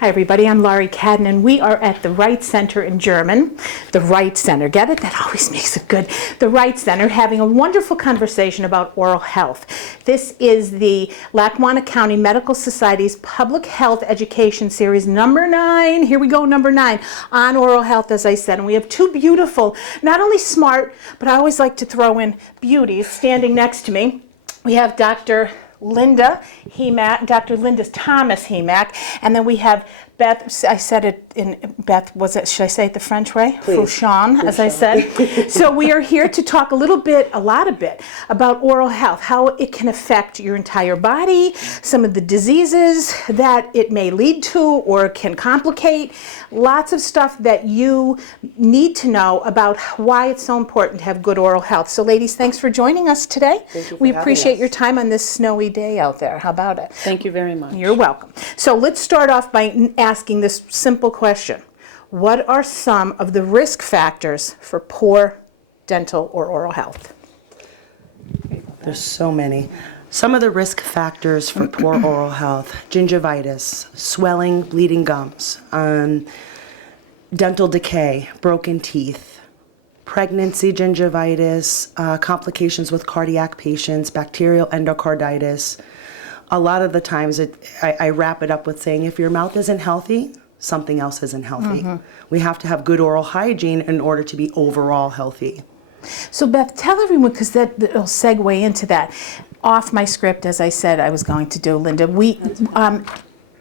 Hi everybody, I'm Laurie Cadden and we are at the Wright Center in German. The Wright Center, get it? That always makes it good. The Wright Center, having a wonderful conversation about oral health. This is the Lackawanna County Medical Society's Public Health Education Series number 9. Here we go, number 9, on oral health, as I said. And we have two beautiful, not only smart, but I always like to throw in beauties standing next to me. We have Dr. Linda Thomas Hemack, and then we have Beth. I said it in Beth. Was it? Should I say it the French way? Fouchon, as I said. So we are here to talk a lot about oral health, how it can affect your entire body, some of the diseases that it may lead to or can complicate. Lots of stuff that you need to know about why it's so important to have good oral health. So, ladies, thanks for joining us today. Thank you for We having appreciate us. your time on this snowy day out there. How about it? Thank you very much. You're welcome. So let's start off by asking this simple question. What are some of the risk factors for poor dental or oral health? There's so many. Some of the risk factors for poor oral health: gingivitis, swelling, bleeding gums, dental decay, broken teeth, pregnancy gingivitis, complications with cardiac patients, bacterial endocarditis. A lot of the times I wrap it up with saying, if your mouth isn't healthy, something else isn't healthy. We have to have good oral hygiene in order to be overall healthy. So Beth, tell everyone, because that'll segue into that. Off my script, as I said I was going to do, Linda,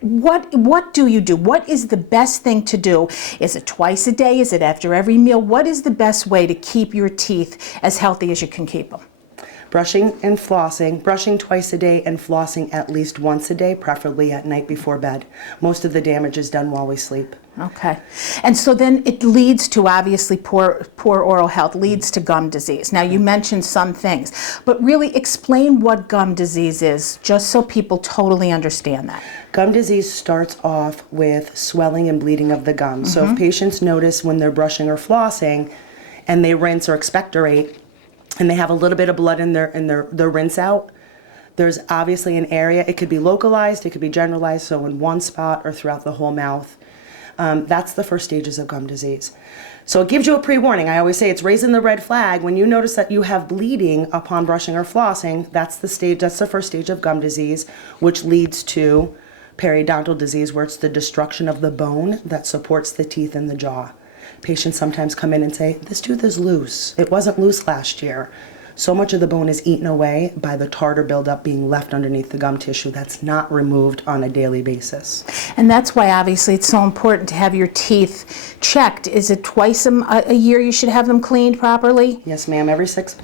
what do you do? What is the best thing to do? Is it twice a day? Is it after every meal? What is the best way to keep your teeth as healthy as you can keep them? Brushing and flossing, brushing twice a day and flossing at least once a day, preferably at night before bed. Most of the damage is done while we sleep. Okay. And so then it leads to, obviously, poor oral health, leads to gum disease. Now, you mentioned some things, but really explain what gum disease is, just so people totally understand that. Gum disease starts off with swelling and bleeding of the gums. So if patients notice when they're brushing or flossing and they rinse or expectorate, and they have a little bit of blood in their rinse out, there's obviously an area. It could be localized, it could be generalized, so in one spot or throughout the whole mouth. That's the first stages of gum disease. So it gives you a pre-warning. I always say it's raising the red flag. When you notice that you have bleeding upon brushing or flossing, that's the first stage of gum disease, which leads to periodontal disease, where it's the destruction of the bone that supports the teeth and the jaw. Patients sometimes come in and say, this tooth is loose. It wasn't loose last year. So much of the bone is eaten away by the tartar buildup being left underneath the gum tissue that's not removed on a daily basis. And that's why, obviously, it's so important to have your teeth checked. Is it twice a year you should have them cleaned properly? Yes, ma'am, every six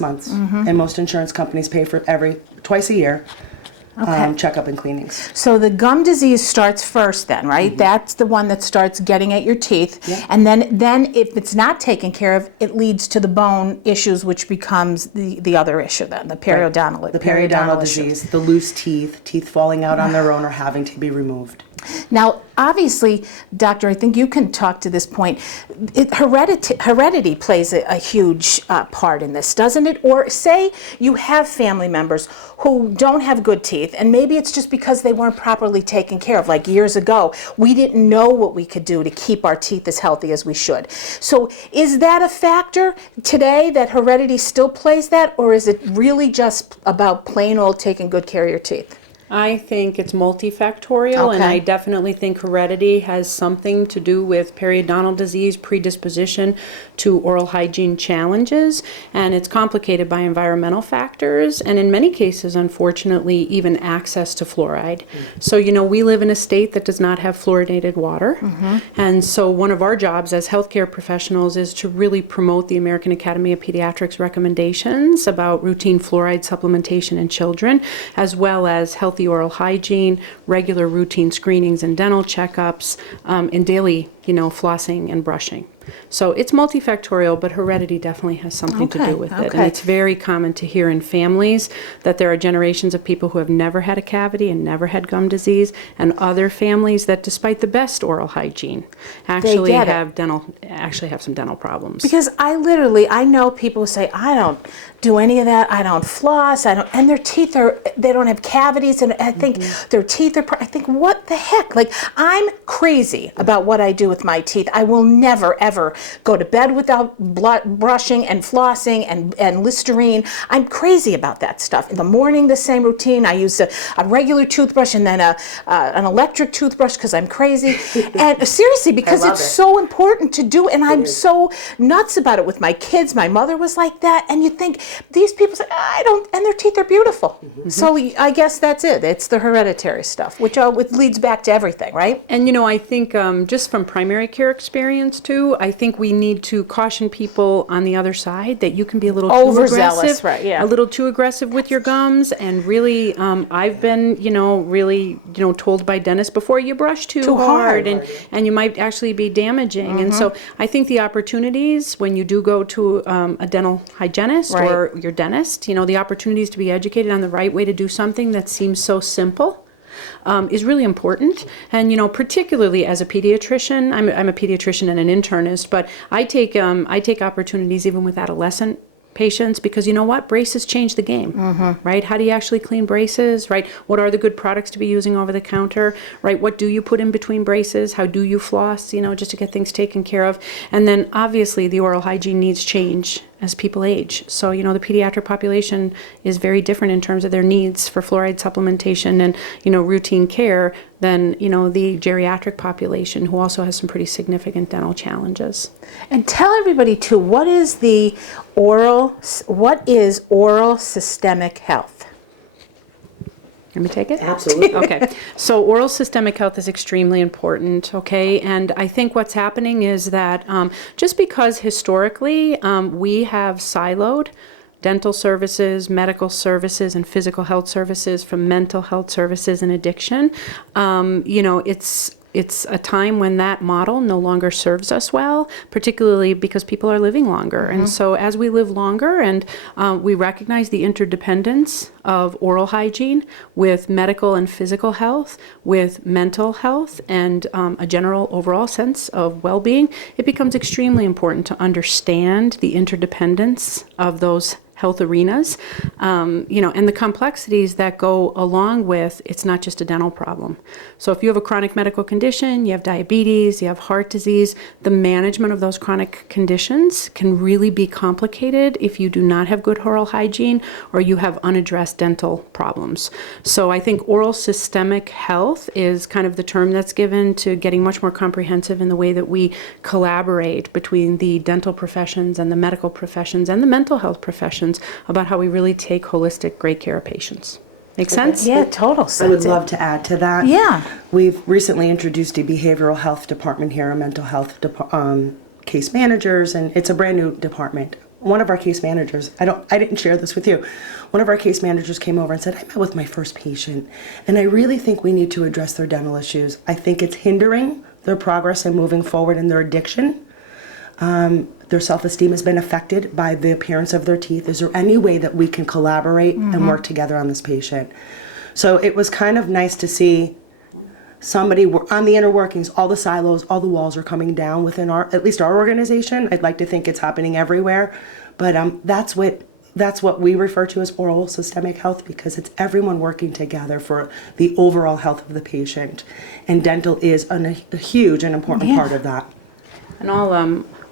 months. And most insurance companies pay for twice a year. Checkup and cleanings. So the gum disease starts first then, right? That's the one that starts getting at your teeth. Yep. And then if it's not taken care of, it leads to the bone issues, which becomes the other issue then, the periodontal, Right. The periodontal issue. disease, the loose teeth falling out on their own or having to be removed. Now, obviously, Doctor, I think you can talk to this point. Heredity plays a huge part in this, doesn't it? Or say you have family members who don't have good teeth, and maybe it's just because they weren't properly taken care of. Like years ago, we didn't know what we could do to keep our teeth as healthy as we should. So is that a factor today, that heredity still plays that, or is it really just about plain old taking good care of your teeth? I think it's multifactorial, and I definitely think heredity has something to do with periodontal disease, predisposition to oral hygiene challenges, and it's complicated by environmental factors, and in many cases, unfortunately, even access to fluoride. So, we live in a state that does not have fluoridated water, and so one of our jobs as healthcare professionals is to really promote the American Academy of Pediatrics recommendations about routine fluoride supplementation in children, as well as healthy oral hygiene, regular routine screenings and dental checkups, and daily flossing and brushing. So it's multifactorial, but heredity definitely has something to do with it. Okay. And it's very common to hear in families that there are generations of people who have never had a cavity and never had gum disease, and other families that, despite the best oral hygiene, actually get it. have some dental problems. Because I know people who say, I don't do any of that, I don't floss, and their teeth they don't have cavities, and I think their teeth I think, what the heck? Like, I'm crazy about what I do with my teeth. I will never, ever go to bed without brushing and flossing and Listerine. I'm crazy about that stuff. In the morning, the same routine. I use a regular toothbrush and then an electric toothbrush because I'm crazy. And seriously, because it's so important to do, and I'm so nuts about it with my kids. My mother was like that, and you think these people say, I don't, and their teeth are beautiful. So I guess that's it. It's the hereditary stuff, which leads back to everything, right? And I think just from primary care experience too, I think we need to caution people on the other side that you can be a little too Overzealous, aggressive, right, yeah. a little too aggressive with your gums, and really, I've been, really, told by dentists before, you brush too hard, and you might actually be damaging. And so I think the opportunities when you do go to a dental hygienist or your dentist, the opportunities to be educated on the right way to do something that seems so simple is really important. And, particularly as a pediatrician, I'm a pediatrician and an internist, but I take opportunities even with adolescent patients, because braces change the game, right? How do you actually clean braces, right? What are the good products to be using over the counter, right? What do you put in between braces? How do you floss, just to get things taken care of? And then obviously the oral hygiene needs change as people age. So, the pediatric population is very different in terms of their needs for fluoride supplementation and, routine care than, the geriatric population, who also has some pretty significant dental challenges. And tell everybody too, what is oral systemic health? Let me take it? Absolutely. Okay. So oral systemic health is extremely important, okay? And I think what's happening is that just because historically we have siloed dental services, medical services, and physical health services from mental health services and addiction, it's a time when that model no longer serves us well, particularly because people are living longer. And so as we live longer and we recognize the interdependence of oral hygiene with medical and physical health, with mental health, and a general overall sense of well-being, it becomes extremely important to understand the interdependence of those health arenas, and the complexities that go along with it's not just a dental problem. So if you have a chronic medical condition, you have diabetes, you have heart disease, the management of those chronic conditions can really be complicated if you do not have good oral hygiene or you have unaddressed dental problems. So I think oral systemic health is kind of the term that's given to getting much more comprehensive in the way that we collaborate between the dental professions and the medical professions and the mental health professions about how we really take holistic, great care of patients. Make sense? Yeah, total sense. I would love to add to that. Yeah. We've recently introduced a behavioral health department here, a mental health case managers, and it's a brand new department. One of our case managers, I didn't share this with you. One of our case managers came over and said, I met with my first patient, and I really think we need to address their dental issues. I think it's hindering their progress and moving forward in their addiction. Their self-esteem has been affected by the appearance of their teeth. Is there any way that we can collaborate and work together on this patient? So it was kind of nice to see somebody on the inner workings, all the silos, all the walls are coming down within at least our organization. I'd like to think it's happening everywhere, but that's what we refer to as oral systemic health, because it's everyone working together for the overall health of the patient. And dental is a huge and important part of that. And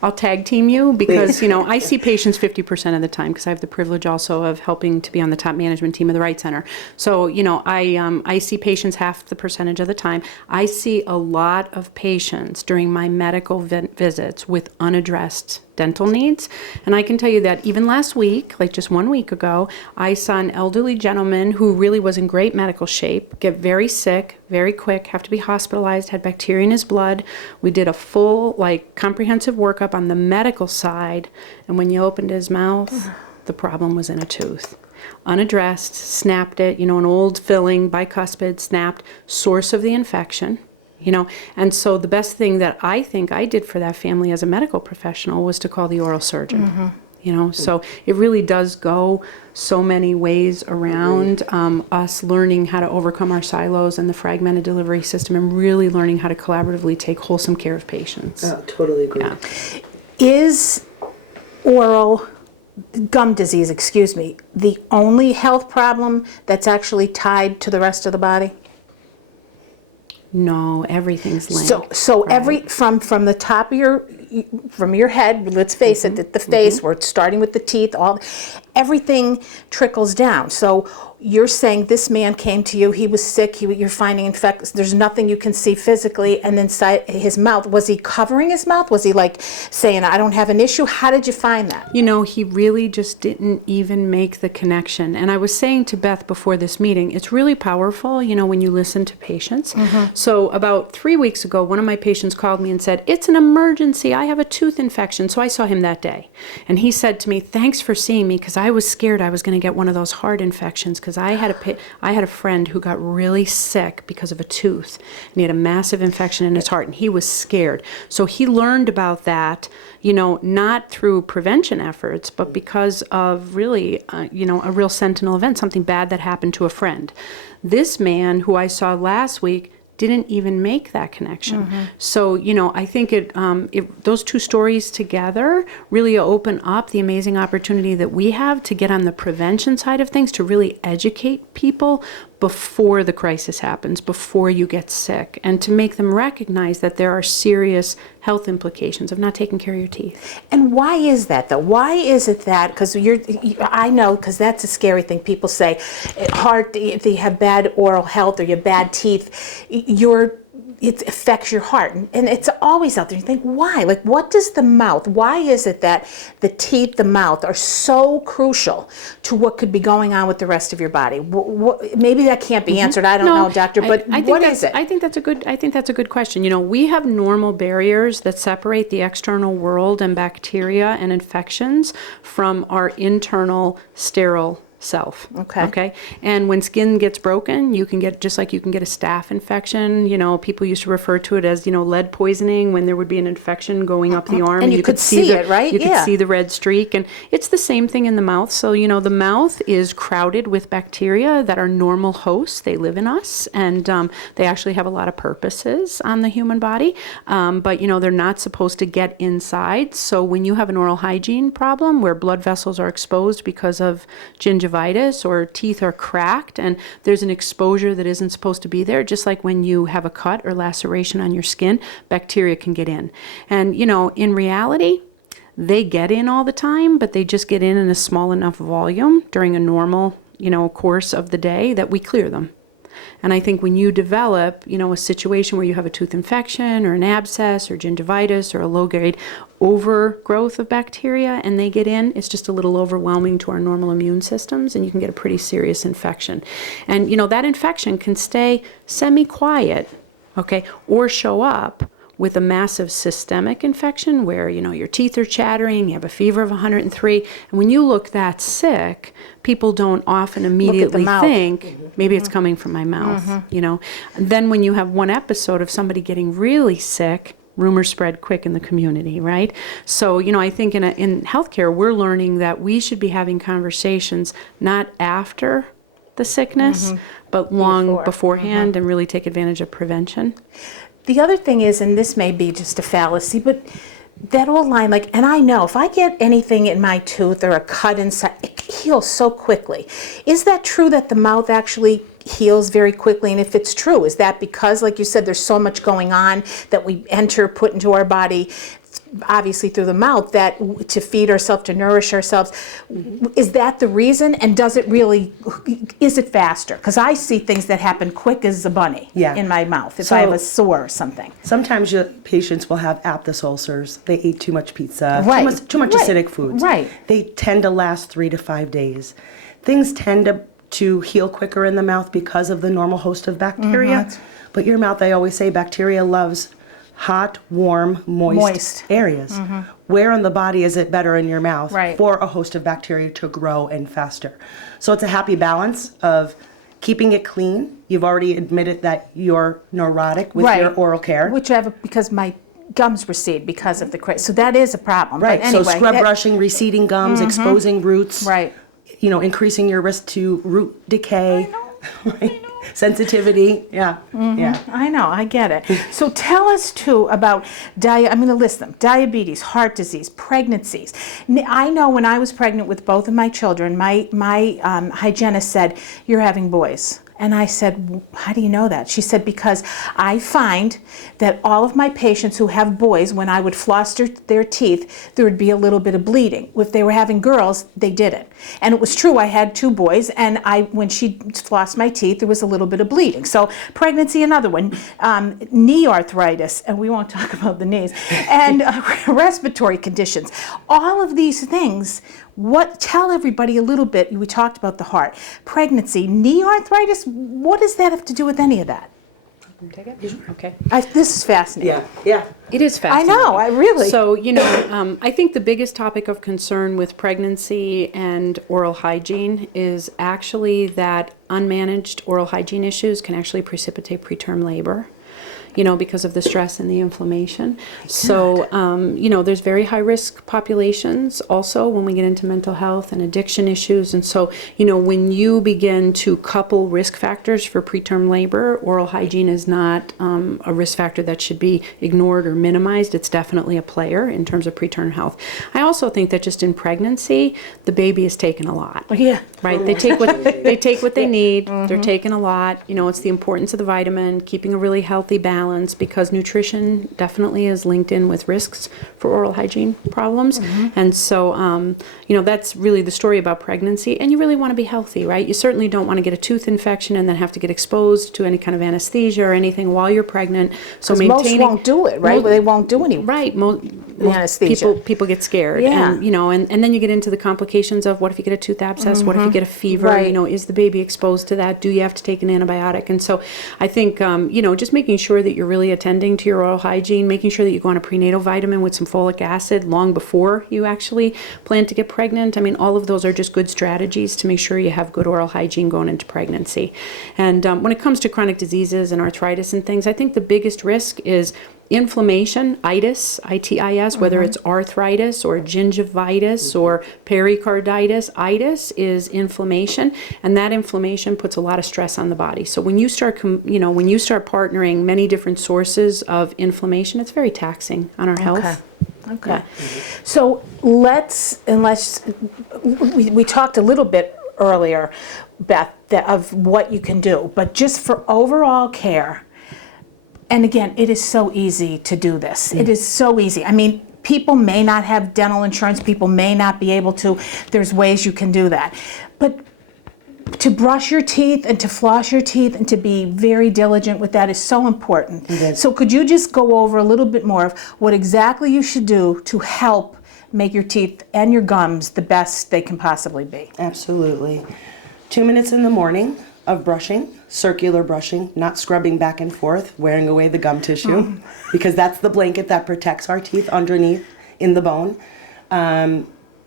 I'll tag team you because, I see patients 50% of the time because I have the privilege also of helping to be on the top management team of the Wright Center. So, I see patients half the percentage of the time. I see a lot of patients during my medical visits with unaddressed dental needs. And I can tell you that even last week, like just 1 week ago, I saw an elderly gentleman who really was in great medical shape, get very sick, very quick, have to be hospitalized, had bacteria in his blood. We did a full, comprehensive workup on the medical side. And when you opened his mouth, the problem was in a tooth. Unaddressed, snapped it, an old filling, bicuspid, snapped, source of the infection. you know. And so the best thing that I think I did for that family as a medical professional was to call the oral surgeon. You know, so it really does go so many ways around us learning how to overcome our silos and the fragmented delivery system, and really learning how to collaboratively take wholesome care of patients. Totally agree. Yeah. Is oral gum disease, the only health problem that's actually tied to the rest of the body? No, everything's linked. So every from the top of your head, let's face it, the face, we're starting with the teeth, everything trickles down. So you're saying this man came to you, he was sick, you're finding infections, there's nothing you can see physically, and then his mouth, was he covering his mouth? Was he like saying, I don't have an issue? How did you find that? You know, he really just didn't even make the connection. And I was saying to Beth before this meeting, it's really powerful, you know, when you listen to patients. So about 3 weeks ago, one of my patients called me and said, it's an emergency, I have a tooth infection. So I saw him that day. And he said to me, thanks for seeing me, because I was scared I was going to get one of those heart infections, because I had a friend who got really sick because of a tooth, and he had a massive infection in his heart, and he was scared. So he learned about that, you know, not through prevention efforts, but because of really, you know, a real sentinel event, something bad that happened to a friend. This man who I saw last week didn't even make that connection. So, you know, I think those two stories together really open up the amazing opportunity that we have to get on the prevention side of things, to really educate people before the crisis happens, before you get sick, and to make them recognize that there are serious health implications of not taking care of your teeth. And why is that, though? Why is it that, because I know, because that's a scary thing. People say, if you have bad oral health or you have bad teeth, it affects your heart, and it's always out there. You think, why? Like, what does the mouth, why is it that the teeth, the mouth are so crucial to what could be going on with the rest of your body? Maybe that can't be answered. I don't know, doctor, but what is it? I think that's a good question. You know, we have normal barriers that separate the external world and bacteria and infections from our internal sterile self. Okay. And when skin gets broken, you can get, just like you can get a staph infection. You know, people used to refer to it as, you know, lead poisoning, when there would be an infection going up the arm, and you could see it, right? You could see the red streak, and it's the same thing in the mouth. So, you know, the mouth is crowded with bacteria that are normal hosts. They live in us, and they actually have a lot of purposes on the human body. But, you know, they're not supposed to get inside. So when you have an oral hygiene problem where blood vessels are exposed because of gingivitis, or teeth are cracked and there's an exposure that isn't supposed to be there, just like when you have a cut or laceration on your skin, bacteria can get in. And, you know, in reality, they get in all the time, but they just get in a small enough volume during a normal, you know, course of the day that we clear them. And I think when you develop, you know, a situation where you have a tooth infection or an abscess or gingivitis or a low-grade overgrowth of bacteria and they get in, it's just a little overwhelming to our normal immune systems, and you can get a pretty serious infection. And, you know, that infection can stay semi-quiet, okay, or show up with a massive systemic infection where, you know, your teeth are chattering, you have a fever of 103, and when you look that sick, people don't often immediately think, maybe it's coming from my mouth, you know. And then when you have one episode of somebody getting really sick, rumors spread quick in the community, right? So, you know, I think in healthcare, we're learning that we should be having conversations not after the sickness, but long beforehand, and really take advantage of prevention. The other thing is, and this may be just a fallacy, but that old line, like, and I know if I get anything in my tooth or a cut inside, it heals so quickly. Is that true that the mouth actually heals very quickly? And if it's true, is that because, like you said, there's so much going on that we put into our body, obviously through the mouth, that to feed ourselves, to nourish ourselves? Is that the reason? And does it really, is it faster? Because I see things that happen quick as a bunny in my mouth if I have a sore or something. Sometimes your patients will have aphthous ulcers. They ate too much pizza, too much acidic foods. They tend to last 3 to 5 days. Things tend to heal quicker in the mouth because of the normal host of bacteria. But your mouth, I always say, bacteria loves hot, warm, moist areas. Where in the body is it better in your mouth for a host of bacteria to grow and faster? So it's a happy balance of Keeping it clean. You've already admitted that you're neurotic with your oral care. Which I have because my gums recede because of the so that is a problem. Right. But anyway, so scrub brushing, receding gums, exposing roots. Right. Increasing your risk to root decay. Right. Sensitivity. Yeah. Yeah. I know, I get it. So tell us too about I'm going to list them: diabetes, heart disease, pregnancies. I know when I was pregnant with both of my children, my hygienist said, "You're having boys." And I said, "How do you know that?" She said, "Because I find that all of my patients who have boys, when I would floss their teeth, there would be a little bit of bleeding. If they were having girls, they didn't." And it was true. I had 2 boys, and when she flossed my teeth, there was a little bit of bleeding. So pregnancy, another one. Knee arthritis, and we won't talk about the knees, and respiratory conditions. All of these things. Tell everybody a little bit. We talked about the heart, pregnancy, knee arthritis. What does that have to do with any of that? Take it? Okay. This is fascinating. Yeah. It is fascinating. I know, I really. So, I think the biggest topic of concern with pregnancy and oral hygiene is actually that unmanaged oral hygiene issues can actually precipitate preterm labor. Because of the stress and the inflammation. So, there's very high risk populations also when we get into mental health and addiction issues. And so, when you begin to couple risk factors for preterm labor, oral hygiene is not a risk factor that should be ignored or minimized. It's definitely a player in terms of preterm health. I also think that just in pregnancy, the baby is taken a lot. Yeah. Right? They take what they need. They're taking a lot. It's the importance of the vitamin, keeping a really healthy balance, because nutrition definitely is linked in with risks for oral hygiene problems. And so, that's really the story about pregnancy. And you really want to be healthy, right? You certainly don't want to get a tooth infection and then have to get exposed to any kind of anesthesia or anything while you're pregnant. So maintaining, most won't do it, right? They won't do any anesthesia. People get scared. Yeah. And then you get into the complications of what if you get a tooth abscess? What if you get a fever? Right. Is the baby exposed to that? Do you have to take an antibiotic? And so I think, just making sure that you're really attending to your oral hygiene, making sure that you go on a prenatal vitamin with some folic acid long before you actually plan to get pregnant. All of those are just good strategies to make sure you have good oral hygiene going into pregnancy. And when it comes to chronic diseases and arthritis and things, I think the biggest risk is inflammation, itis, I-T-I-S, whether it's arthritis or gingivitis or pericarditis. Itis is inflammation, and that inflammation puts a lot of stress on the body. So when you start, partnering many different sources of inflammation, it's very taxing on our health. Okay. Yeah. So we talked a little bit earlier, Beth, of what you can do, but just for overall care. And again, it is so easy to do this. It is so easy. People may not have dental insurance. People may not be able to. There's ways you can do that. But to brush your teeth and to floss your teeth and to be very diligent with that is so important. So could you just go over a little bit more of what exactly you should do to help make your teeth and your gums the best they can possibly be? Absolutely. 2 minutes in the morning of brushing, circular brushing, not scrubbing back and forth, wearing away the gum tissue, because that's the blanket that protects our teeth underneath in the bone.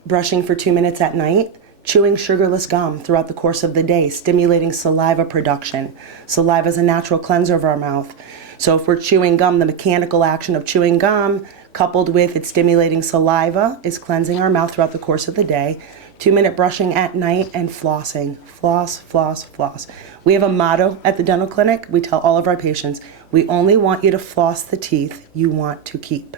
Brushing for 2 minutes at night, chewing sugarless gum throughout the course of the day, stimulating saliva production. Saliva is a natural cleanser of our mouth. So if we're chewing gum, the mechanical action of chewing gum coupled with it stimulating saliva is cleansing our mouth throughout the course of the day. 2-minute brushing at night and flossing. Floss, floss, floss. We have a motto at the dental clinic. We tell all of our patients, we only want you to floss the teeth you want to keep.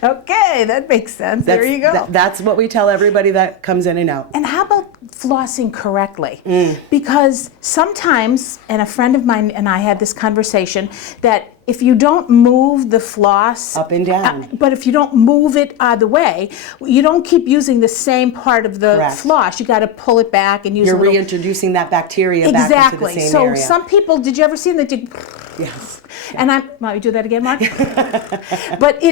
Okay, that makes sense. There you go. That's what we tell everybody that comes in and out. And how about flossing correctly? Because sometimes, and a friend of mine and I had this conversation, that if you don't move the floss up and down, but if you don't move it the way, you don't keep using the same part of the floss. You got to pull it back and use. You're reintroducing that bacteria back into the same area. So some people, did you ever see them that did? Yes. And you do that again, Mark? But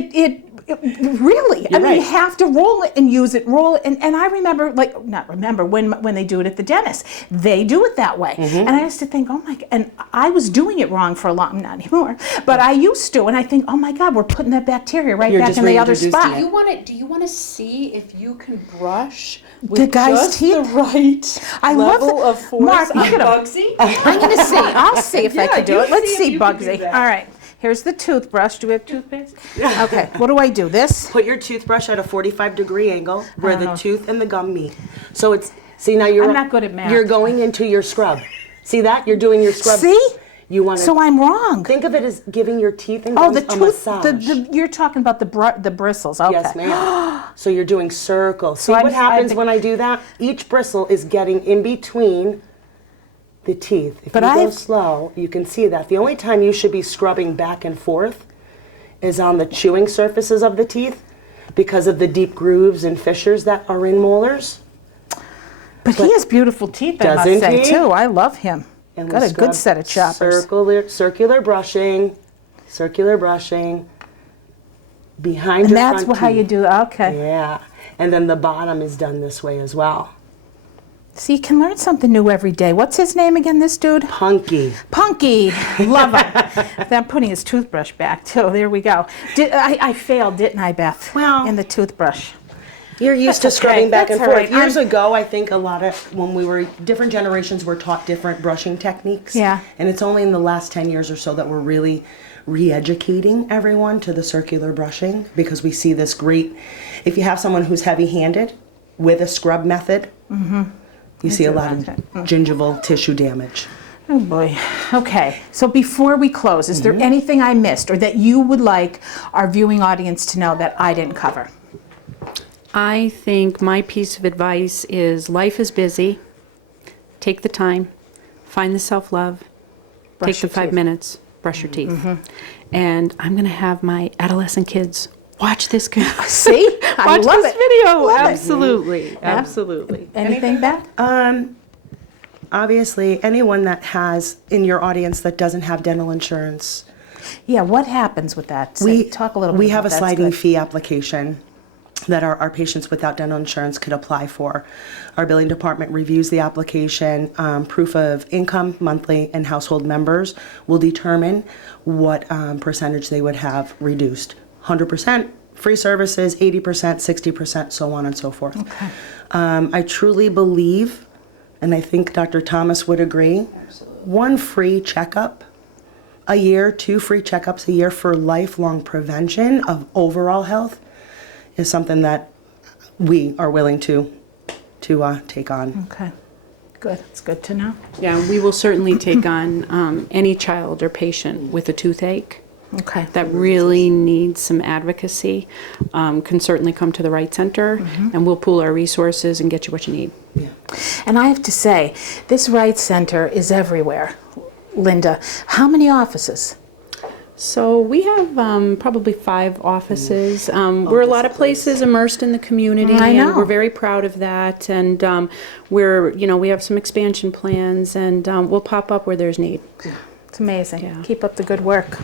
Really? I mean, right. you have to roll it and use it, roll it. And I remember, like, not remember, when they do it at the dentist, they do it that way. And I used to think, oh my God, and I was doing it wrong for a long, not anymore, but I used to, and I think, oh my God, we're putting that bacteria right You're back just in the other reintroducing spot. it. Do you want to see if you can brush The with guy's just teeth? the right I love level it. of force Mark, on look at him. Bugsy? I'm going to see. I'll see if I Yeah, can do you it. Let's see if see, you can do Bugsy. that. All right. Here's the toothbrush. Do we have toothpaste? Okay. What do I do? This? Put your toothbrush at a 45-degree angle where don't the know. tooth and the gum meet. So it's, see now you're I'm not good at math. You're going into your scrub. See that? You're doing your scrub. See? You want to So I'm wrong. think of it as giving your teeth and Oh, gums the a tooth. massage. You're talking about the bristles. Okay. Yes, ma'am. So you're doing circles. See I'm- what happens I- when I do that? Each bristle is getting in between the teeth. If But you go I've- slow, you can see that. The only time you should be scrubbing back and forth is on the chewing surfaces of the teeth because of the deep grooves and fissures that are in molars. But he has beautiful teeth, I must Doesn't say, he? too. I love him. And we Got a scrub good set of choppers. Circular brushing behind And your that's front how you teeth. do. Okay. Yeah, and then the bottom is done this way as well. So you can learn something new every day. What's his name again, this dude? Punky. Punky. Love him. I'm putting his toothbrush back, too. There we go. I failed, didn't I, Beth? Well- in the toothbrush. You're used to That's scrubbing okay. back That's and all forth. right. Years ago, I think a lot of, when we were, different generations were taught different brushing techniques. Yeah. And it's only in the last 10 years or so that we're really re-educating everyone to the circular brushing because we see this great, if you have someone who's heavy-handed with a scrub method, you see a lot of gingival tissue damage. Oh boy. Okay. So before we close, is there anything I missed or that you would like our viewing audience to know that I didn't cover? I think my piece of advice is life is busy. Take the time, find the self-love, take the your 5 teeth. minutes, brush your teeth. And I'm going to have my adolescent kids watch this. See? I Watch love this it. video. Love it. Absolutely. Absolutely. Anything, Beth? Obviously, anyone that has in your audience that doesn't have dental insurance, Yeah, what happens with that? Talk a little bit we about have a that. sliding It's good. fee application that our patients without dental insurance could apply for. Our billing department reviews the application. Proof of income, monthly, and household members will determine what percentage they would have reduced. 100% free services, 80%, 60%, so on and so forth. Okay. I truly believe, and I think Dr. Thomas would agree, one free checkup a year, 2 free checkups a year for lifelong prevention of overall health is something that we are willing to take on. Okay. Good. It's good to know. Yeah, we will certainly take on any child or patient with a toothache Okay. that really needs some advocacy. Can certainly come to the Right Center, and we'll pool our resources and get you what you need. And I have to say, this Right Center is everywhere. Linda, how many offices? So we have probably 5 offices. We're a lot of places immersed in the community, I know. and we're very proud of that. And we have some expansion plans, and we'll pop up where there's need. It's amazing. Yeah. Keep up the good work.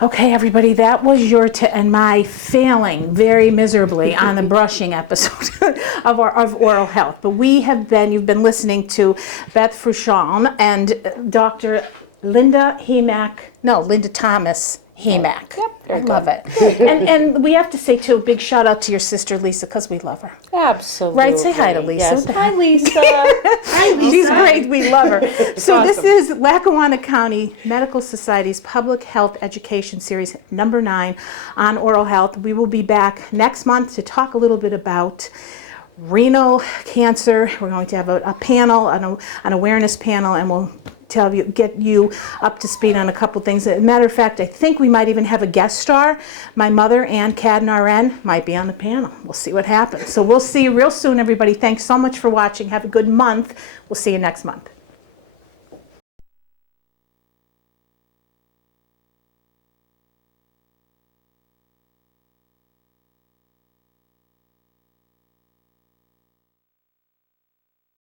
Okay, everybody, that was your and my failing very miserably on the brushing episode of oral health. But you've been listening to Beth Fouchon and Dr. Linda Thomas Hemack. Yep, I love it. And we have to say, too, a big shout out to your sister, Lisa, because we love her. Absolutely. Right? Say hi to Lisa. Yes. Hi, Lisa. Hi, Lisa. She's great. We love her. So this is Lackawanna County Medical Society's Public Health Education Series number 9 on oral health. We will be back next month to talk a little bit about renal cancer. We're going to have a panel, an awareness panel, and we'll get you up to speed on a couple things. As a matter of fact, I think we might even have a guest star. My mother, Ann Cadden, RN, might be on the panel. We'll see what happens. So we'll see you real soon, everybody. Thanks so much for watching. Have a good month. We'll see you next month.